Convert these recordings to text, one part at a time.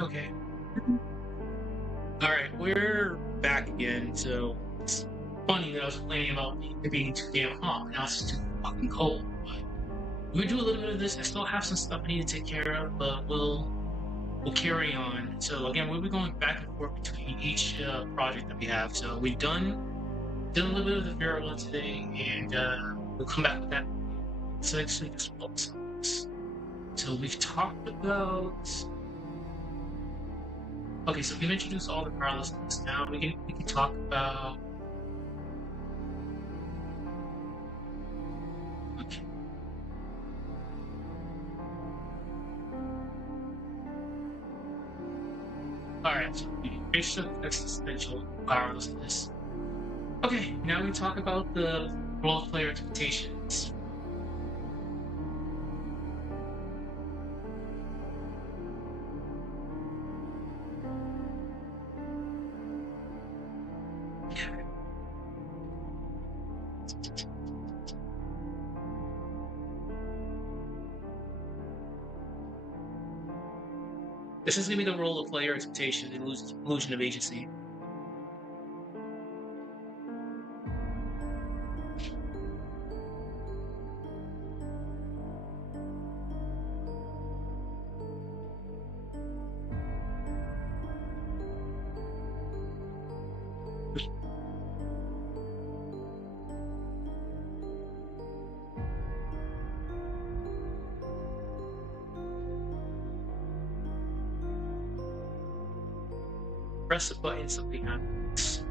Okay. All right, we're back again. So it's funny that I was complaining about it being too damn hot. Now it's too fucking cold. We'll do a little bit of this. I still have some stuff I need to take care of, but we'll carry on. So again, we'll be going back and forth between each project that we have. So we've done a little bit of the Vera one today, and we'll come back with that. So actually, just focus on this. So we've talked about. Okay, so we've introduced all the powerlessness. Now we can talk about. Okay. All right. So we finished up existential powerlessness. Okay. Now we talk about the role player expectations. This is going to be the role of player expectation, the illusion of agency, press a button, something happens.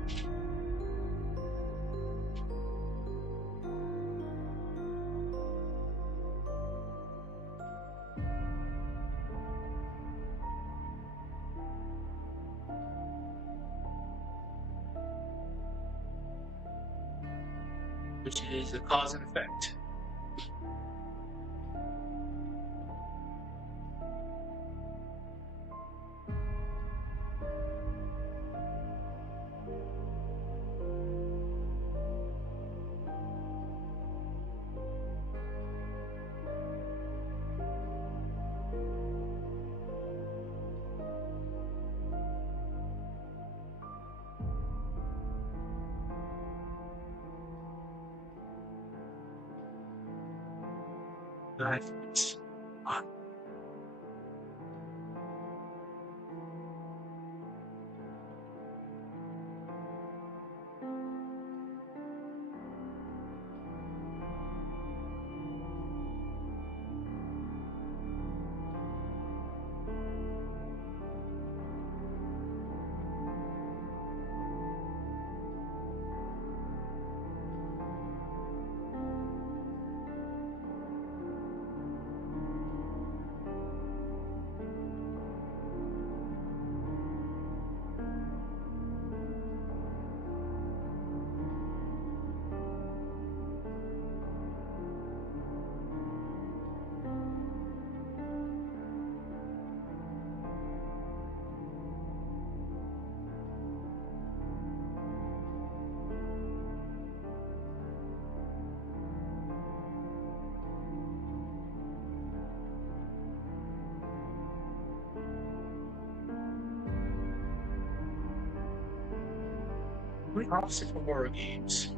Which is a cause and effect. I think it's the opposite for horror games.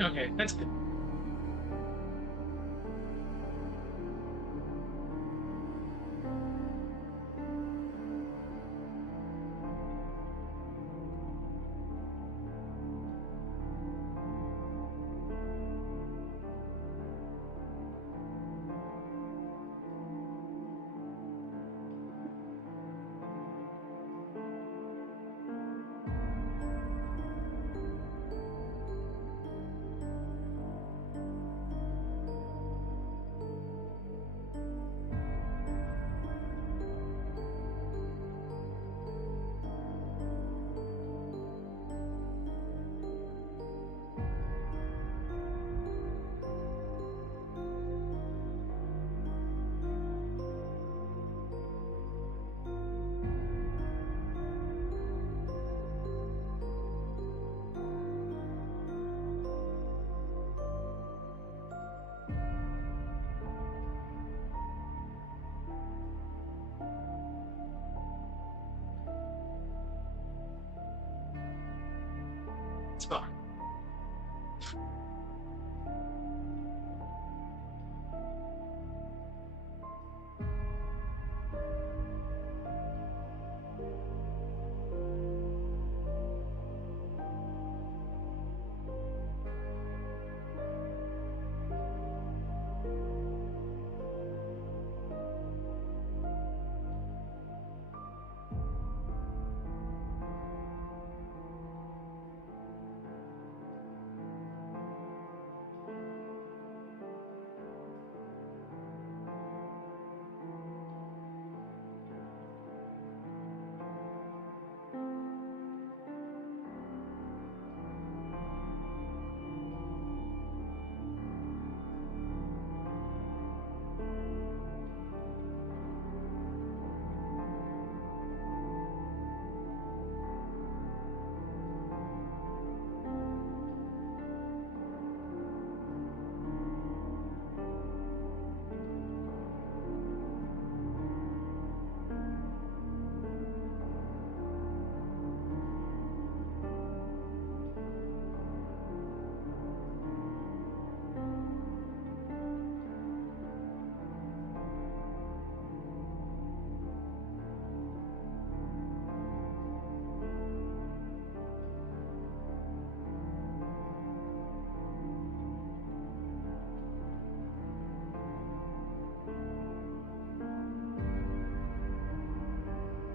Okay, that's good. It's fine.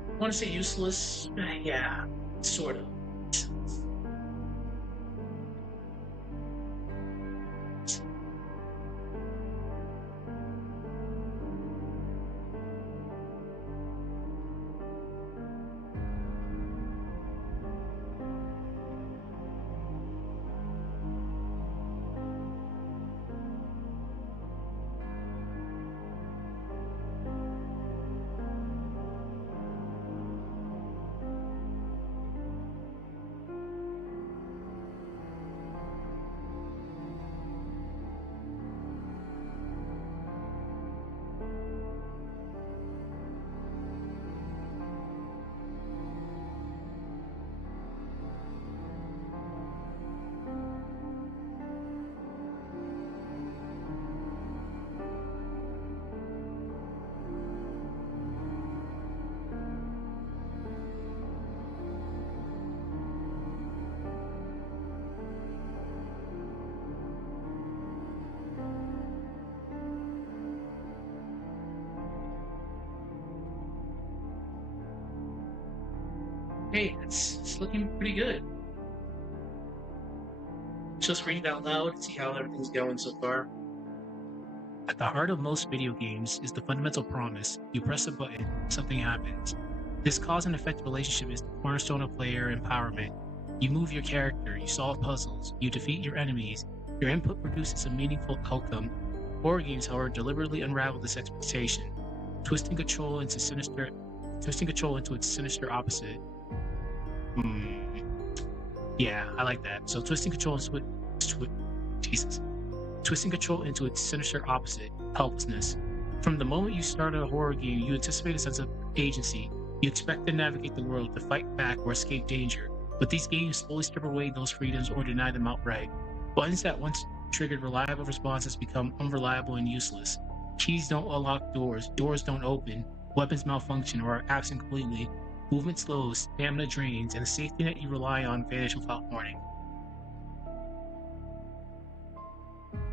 I want to say useless. Yeah, sort of. Hey, it's looking pretty good. Just read it out loud, see how everything's going so far. At the heart of most video games is the fundamental promise: you press a button, something happens. This cause and effect relationship is the cornerstone of player empowerment. You move your character, you solve puzzles, you defeat your enemies, your input produces a meaningful outcome. Horror games, however, deliberately unravel this expectation, twisting control into its sinister opposite. Hmm. Yeah, I like that. So Jesus. Twisting control into its sinister opposite, helplessness. From the moment you start a horror game, you anticipate a sense of agency. You expect to navigate the world, to fight back or escape danger. But these games slowly strip away those freedoms or deny them outright. Buttons that once triggered reliable responses become unreliable and useless. Keys don't unlock doors, doors don't open, weapons malfunction or are absent completely. Movement slows, stamina drains, and the safety net you rely on vanish without warning.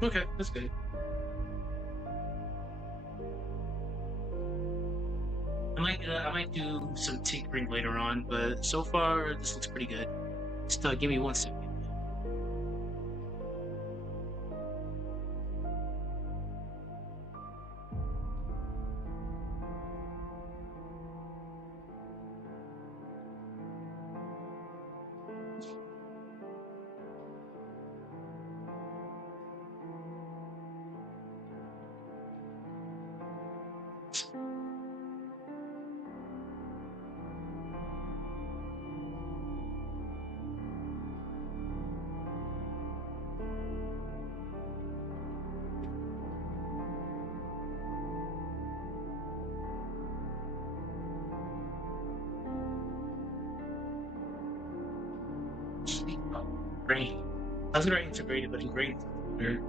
Okay, that's good. I might do some tinkering later on, but so far this looks pretty good. Just give me 1 second. Brain. I was gonna write integrated, but ingrained is weird.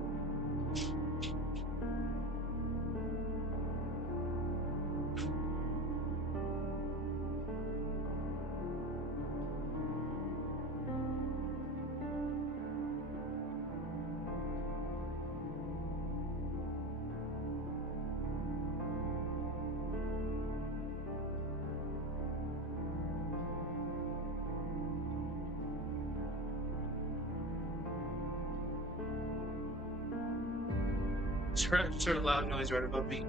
Sort of loud noise right above me.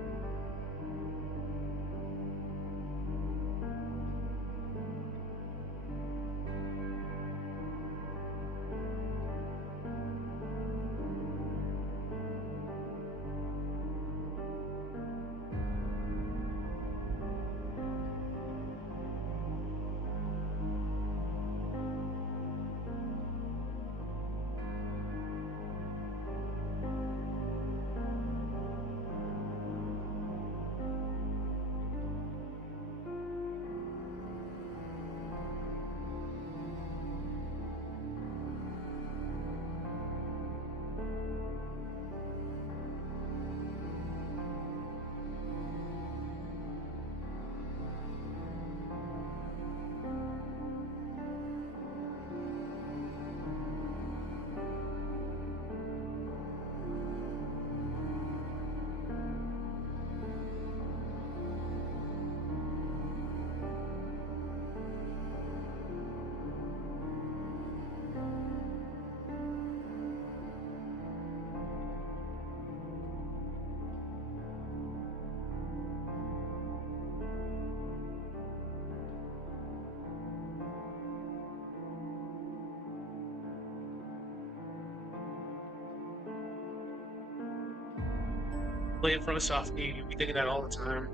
Play it from a soft game. You'll be thinking that all the time.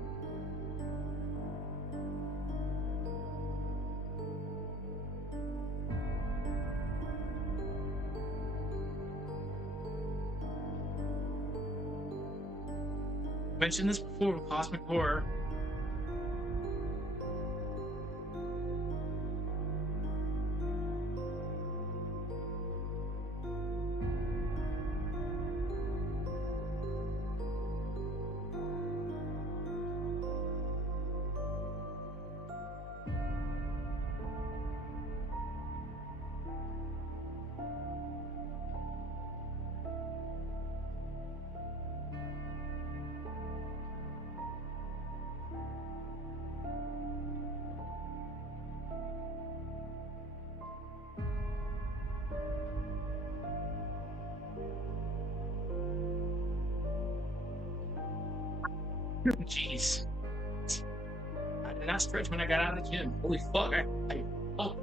Mentioned this before with Cosmic Horror. Jeez. I did not stretch when I got out of the gym. Holy fuck. Oh,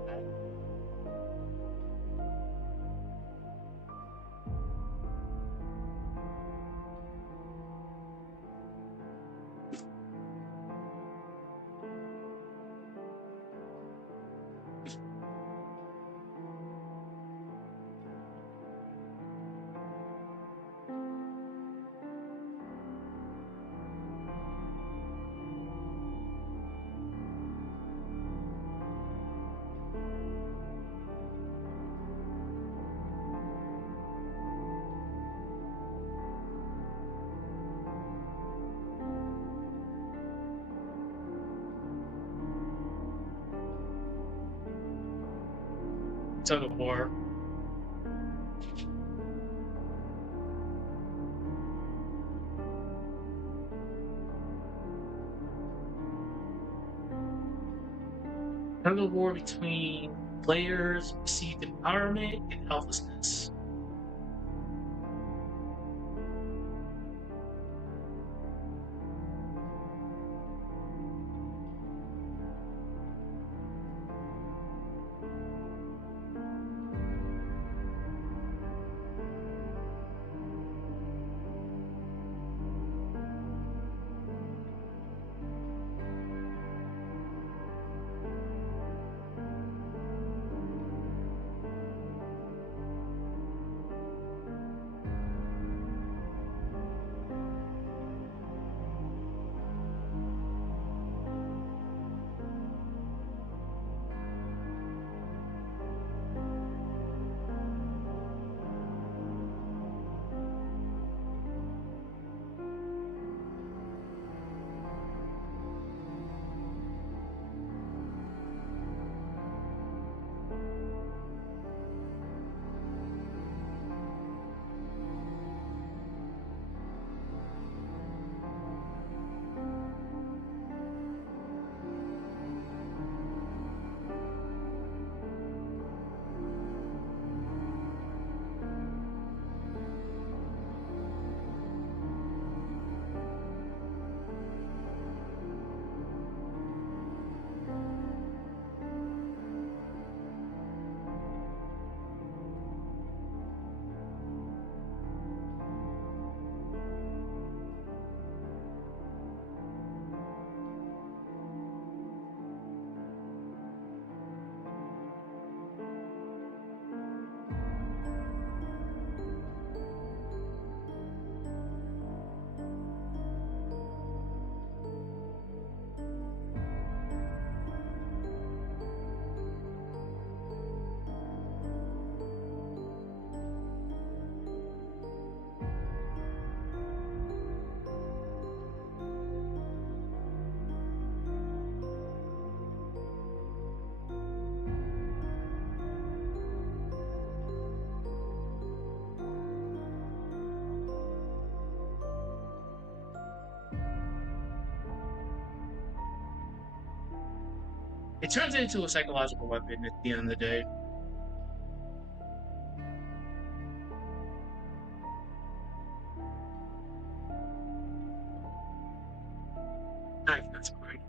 tug of war. Tug of war between players' perceived empowerment and helplessness. It turns into a psychological weapon at the end of the day. That's great.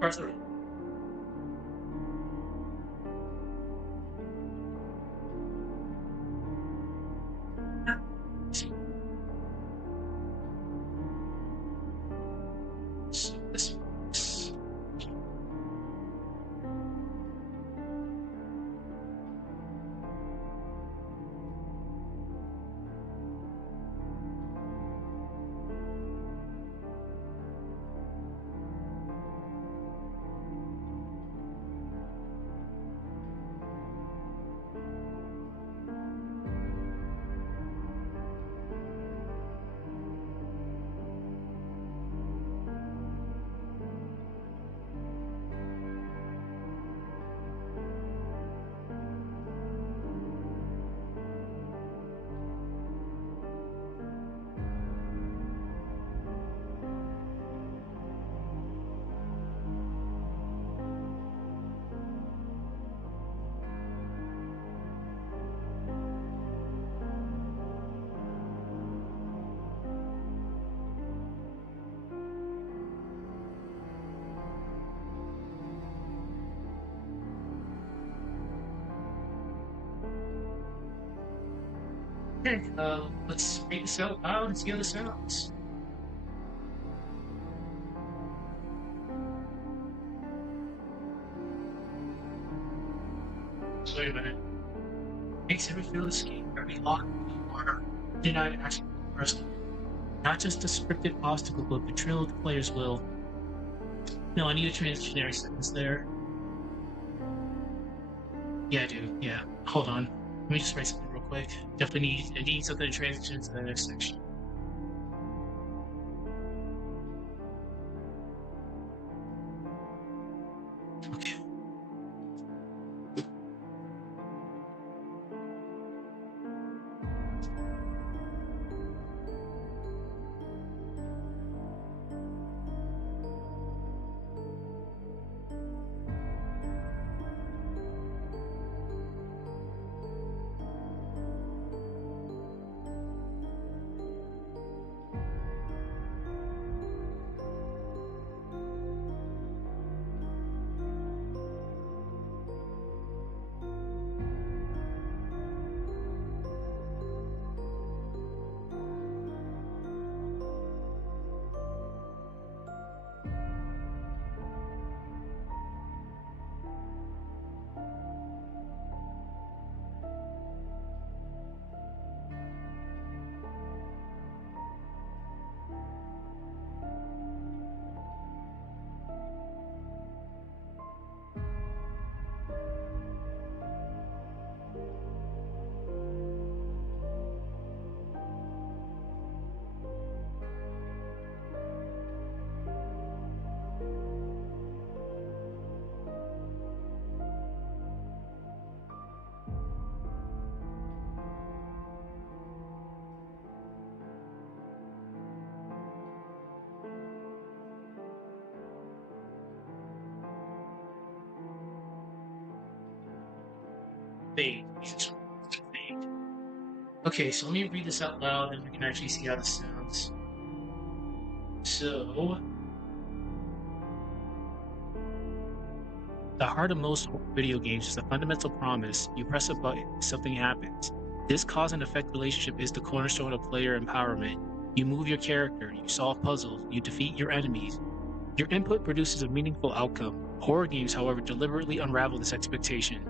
Personally. This. Okay, let's read this out loud and see how this sounds. So wait a minute. Makes every field escape, every lock, or denied action rescue. Not just a scripted obstacle, but betrayal of the player's will. No, I need a transitionary sentence there. Yeah, dude. Yeah. Hold on. Let me just write something real quick. Definitely need something to transition to the next section. Okay. Fade. Fade. Okay, so let me read this out loud, and we can actually see how this sounds. So, the heart of most video games is a fundamental promise. You press a button, something happens. This cause and effect relationship is the cornerstone of player empowerment. You move your character, you solve puzzles, you defeat your enemies. Your input produces a meaningful outcome. Horror games, however, deliberately unravel this expectation,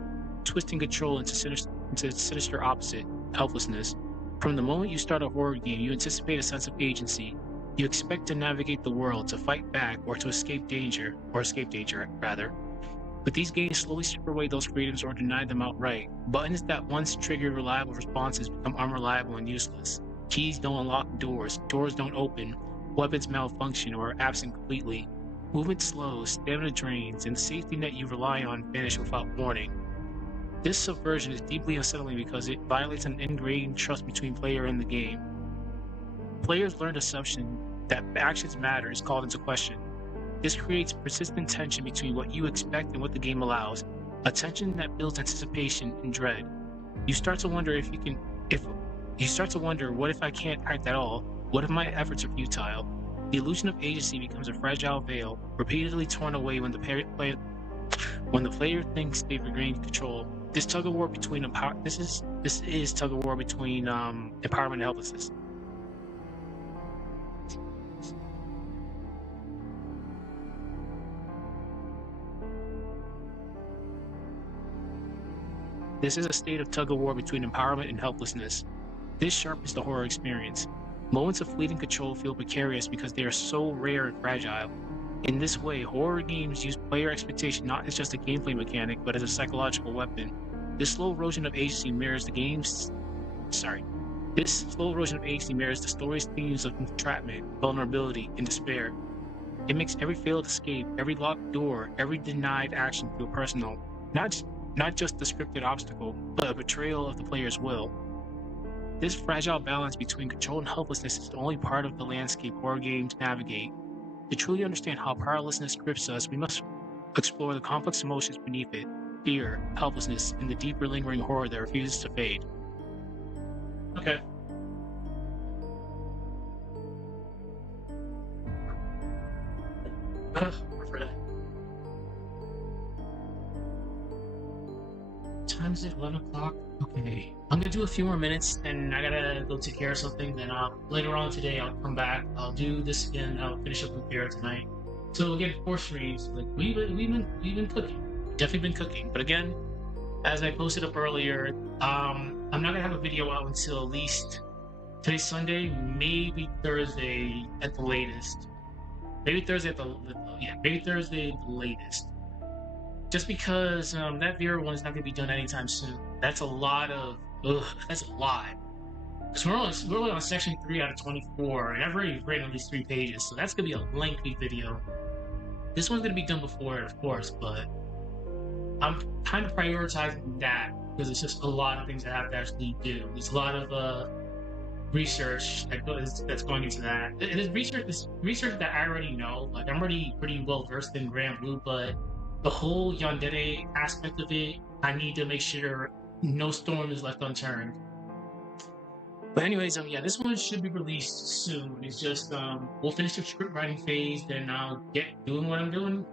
twisting control into sinister opposite, helplessness. From the moment you start a horror game, you anticipate a sense of agency. You expect to navigate the world, to fight back, or to escape danger, rather. But these games slowly strip away those freedoms or deny them outright. Buttons that once triggered reliable responses become unreliable and useless. Keys don't unlock doors, doors don't open, weapons malfunction or are absent completely. Movement slows, stamina drains, and the safety net you rely on vanish without warning. This subversion is deeply unsettling because it violates an ingrained trust between player and the game. Players' learned assumption that actions matter is called into question. This creates persistent tension between what you expect and what the game allows, a tension that builds anticipation and dread. You start to wonder what if I can't act at all? What if my efforts are futile? The illusion of agency becomes a fragile veil, repeatedly torn away when the player thinks they've regained control. This is tug of war between empowerment and helplessness. This is a state of tug-of-war between empowerment and helplessness. This sharpens the horror experience. Moments of fleeting control feel precarious because they are so rare and fragile. In this way, horror games use player expectation not as just a gameplay mechanic, but as a psychological weapon. This slow erosion of agency mirrors the story's themes of entrapment, vulnerability, and despair. It makes every failed escape, every locked door, every denied action feel personal. Not just the scripted obstacle, but a betrayal of the player's will. This fragile balance between control and helplessness is the only part of the landscape horror games navigate. To truly understand how powerlessness grips us, we must explore the complex emotions beneath it: fear, helplessness, and the deeper lingering horror that refuses to fade. Okay. Time's at 11 o'clock. Okay. I'm gonna do a few more minutes, and I gotta go take care of something. Then later on today, I'll come back. I'll do this again. I'll finish up Compare tonight. So again, 4 streams. Like we've been cooking. Definitely been cooking. But again, as I posted up earlier, I'm not gonna have a video out until at least today's Sunday, maybe Thursday at the latest. Maybe Thursday at the latest. Just because that Vera one is not going to be done anytime soon. That's a lot. Because we're only on section 3 out of 24, and I've already written at least 3 pages, so that's going to be a lengthy video. This one's going to be done before it, of course, but I'm kind of prioritizing that because it's just a lot of things I have to actually do. There's a lot of research that's going into that. It is research that I already know. Like I'm already pretty well versed in Grand Blue, but the whole yandere aspect of it, I need to make sure no stone is left unturned. But anyways, yeah, this one should be released soon. It's just we'll finish the script writing phase, then I'll get doing what I'm doing.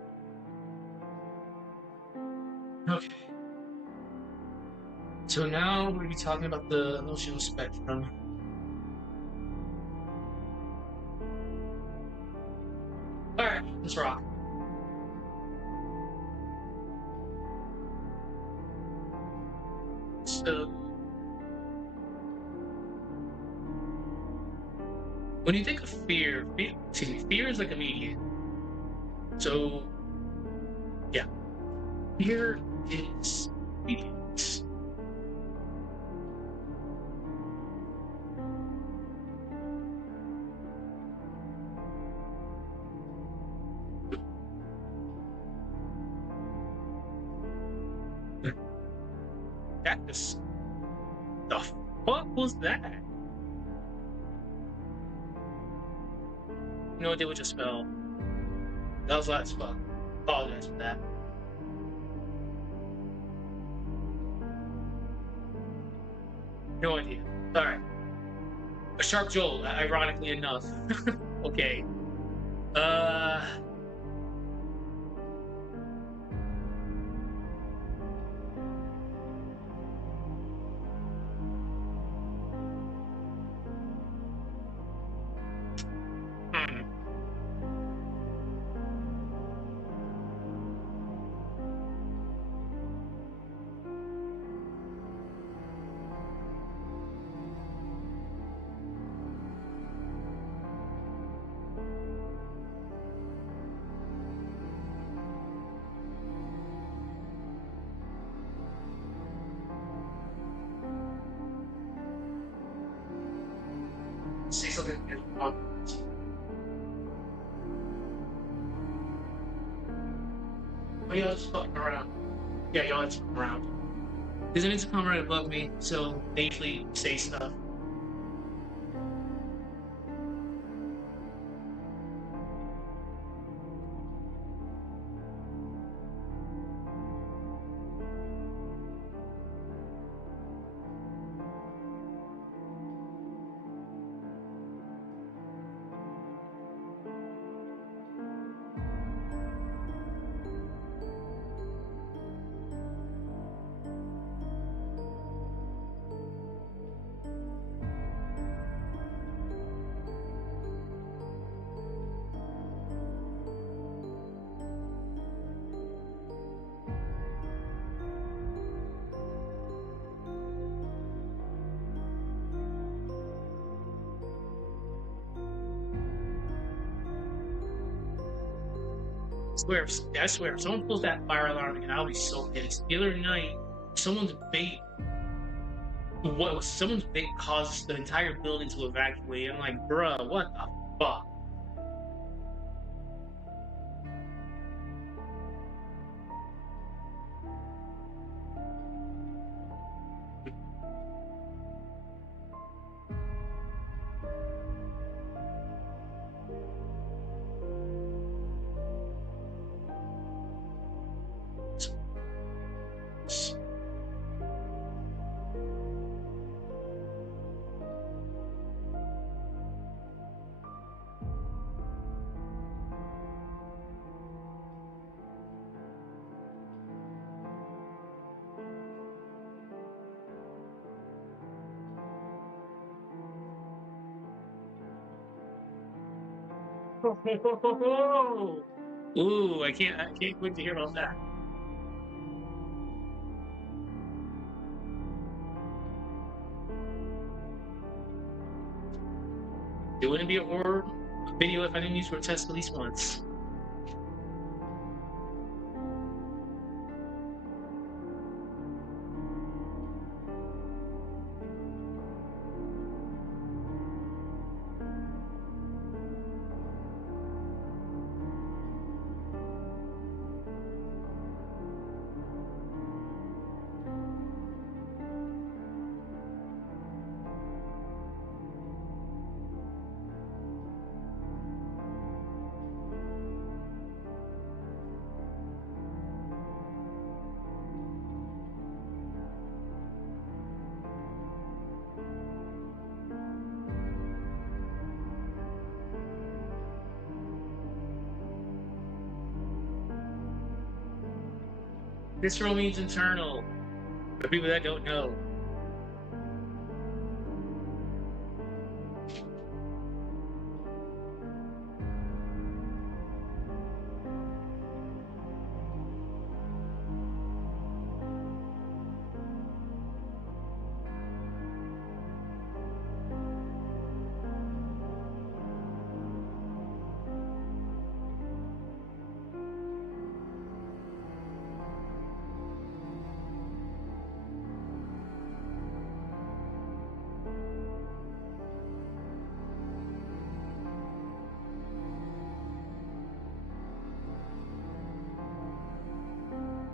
Okay. So now we're gonna be talking about the emotional spectrum. Alright, let's rock. So, when you think of fear is like immediate. So, yeah, fear is immediate. That just the fuck was that? No idea what just fell. That was loud as fuck. Apologize for that. No idea. Alright. A sharp jolt, ironically enough. Okay. say something. But y'all just fucking around. Yeah, y'all just fucking around. There's an intercom right above me, so they usually say stuff. I swear, if someone pulls that fire alarm again, I'll be so pissed. The other night, someone's bait, someone's bait caused the entire building to evacuate. I'm like, bruh, what the fuck? Ooh, I can't wait to hear about that. It wouldn't be a horror video if I didn't use grotesque at least once. Visceral means internal. For people that don't know.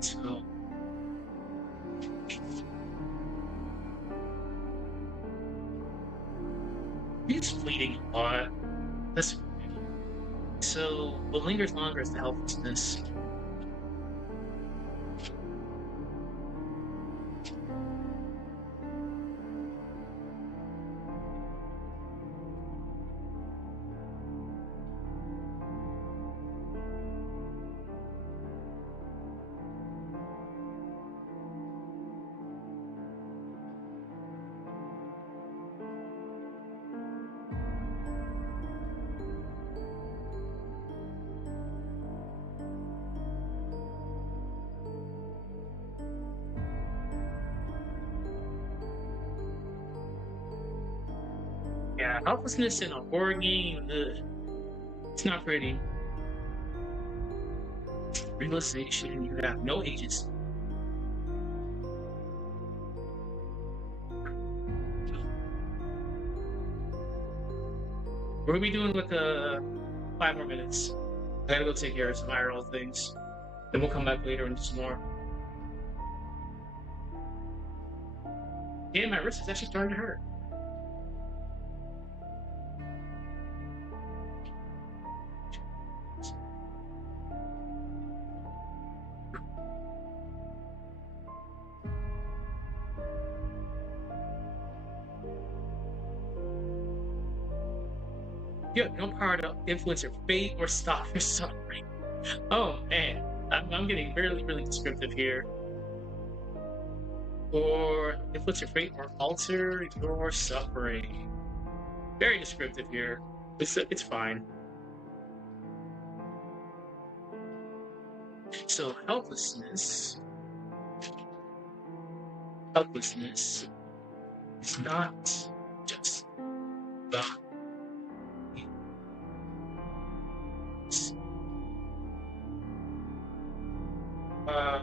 So it's fleeting a lot. That's so what lingers longer is the helplessness. Yeah, helplessness in a horror game, ugh, it's not pretty. Realization, you have no agency. We're gonna be doing like 5 more minutes. I gotta go take care of some IRL things. Then we'll come back later and do some more. Yeah, my wrist is actually starting to hurt. You have no power to influence your fate or stop your suffering. Oh man, I'm getting really, really descriptive here. Or influence your fate or alter your suffering. Very descriptive here. It's fine. So helplessness is not just about uh,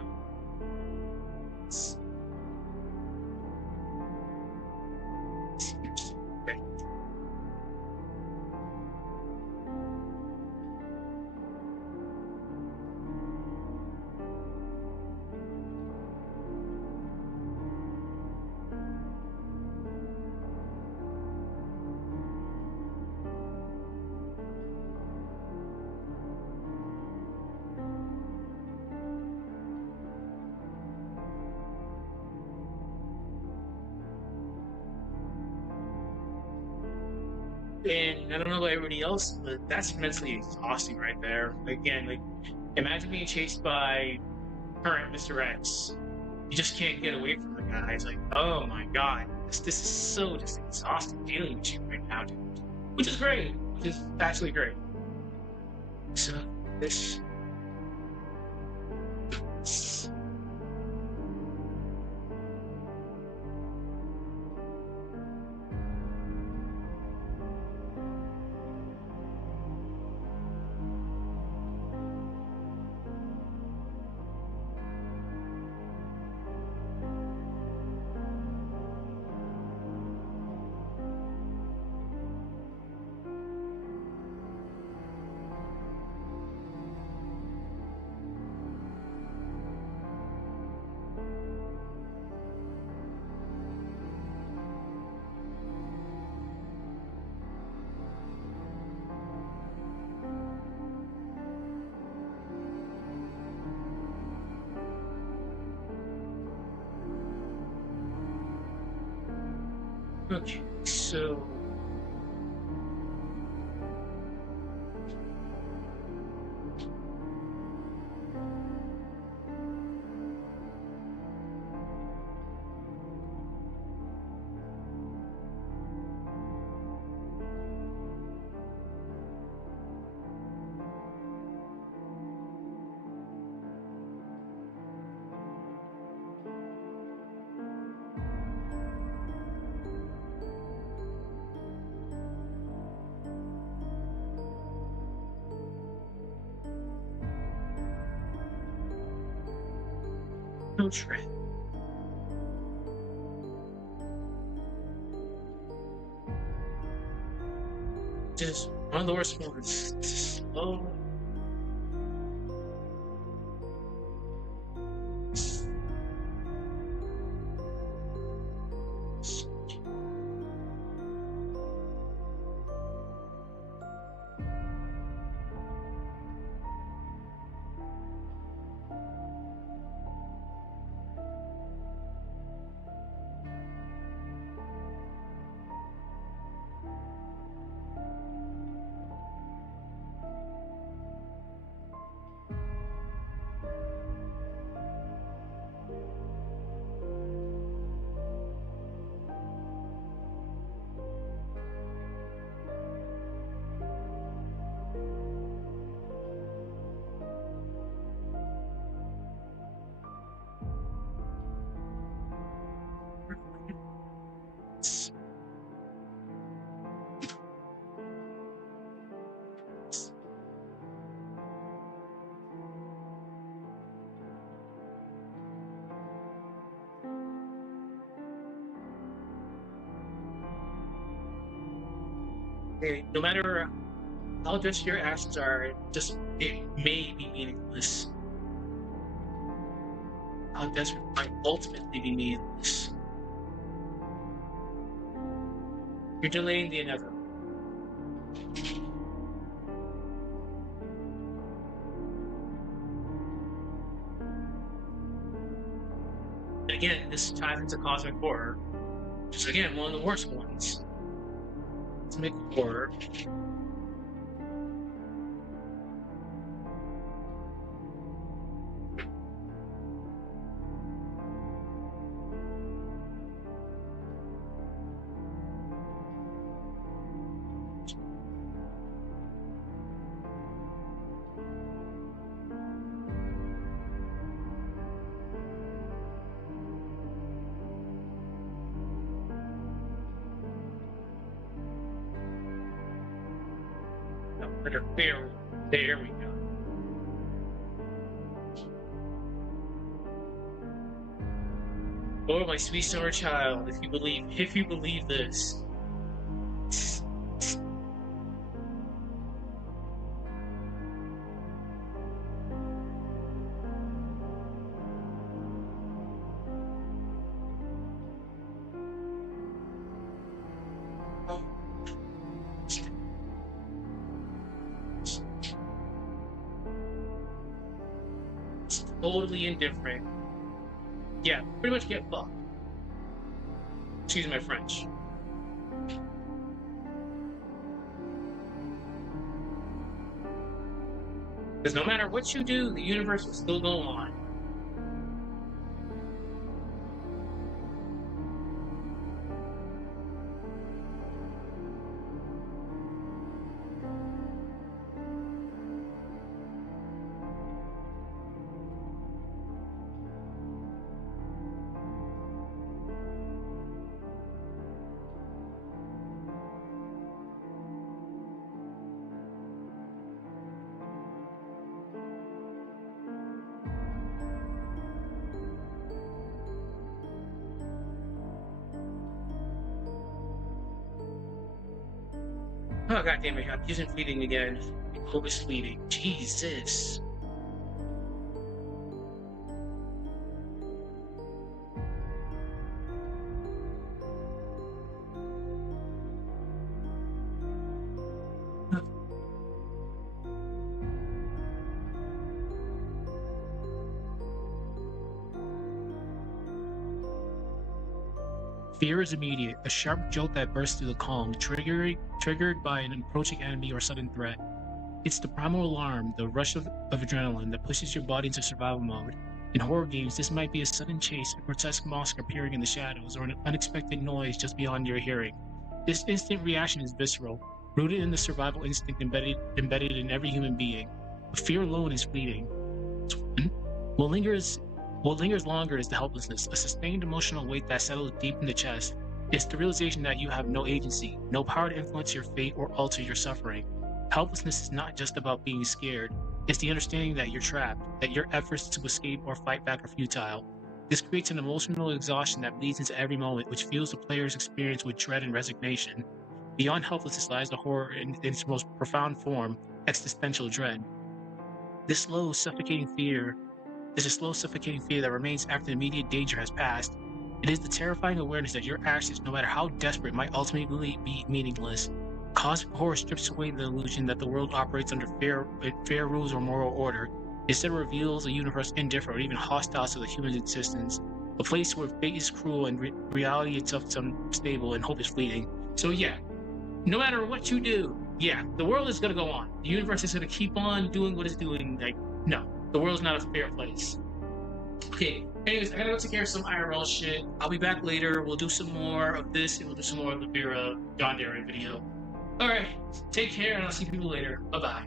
and I don't know about everybody else, but that's mentally exhausting right there. Again, like imagine being chased by current Mr. X. You just can't get away from the guy. It's like, oh my god, this is so just exhausting dealing with you right now, dude. Which is great. Which is actually great. So this okay, so no trend. Just one of the worst ones. Slow. no matter how just your actions are, it may be meaningless. How desperate might ultimately be meaningless. You're delaying the inevitable. And again, this ties into cosmic horror, which is again one of the worst ones. Cosmic horror. There we go. Oh, my sweet summer child, if you believe this. Totally indifferent. Yeah, pretty much get fucked. Excuse my French. Because no matter what you do, the universe will still go on. Oh, god damn it, I'm using fleeting again. Hope is fleeting. Jesus. Fear is immediate, a sharp jolt that bursts through the calm, triggered by an approaching enemy or sudden threat. It's the primal alarm, the rush of adrenaline that pushes your body into survival mode. In horror games, this might be a sudden chase, a grotesque monster appearing in the shadows, or an unexpected noise just beyond your hearing. This instant reaction is visceral, rooted in the survival instinct embedded in every human being. But fear alone is fleeting. What lingers longer is the helplessness, a sustained emotional weight that settles deep in the chest. It's the realization that you have no agency, no power to influence your fate or alter your suffering. Helplessness is not just about being scared, it's the understanding that you're trapped, that your efforts to escape or fight back are futile. This creates an emotional exhaustion that bleeds into every moment, which fuels the player's experience with dread and resignation. Beyond helplessness lies the horror in its most profound form, existential dread. This is a slow, suffocating fear that remains after the immediate danger has passed. It is the terrifying awareness that your actions, no matter how desperate, might ultimately be meaningless. Cosmic horror strips away the illusion that the world operates under fair rules or moral order. Instead, it reveals a universe indifferent or even hostile to the human existence, a place where fate is cruel and reality itself is unstable and hope is fleeting. So yeah, no matter what you do, yeah, the world is gonna go on. The universe is gonna keep on doing what it's doing. Like, no. The world's not a fair place. Okay, anyways, I gotta go take care of some IRL shit. I'll be back later. We'll do some more of this, and we'll do some more of the Vera John Derry video. Alright, take care, and I'll see people later. Bye-bye.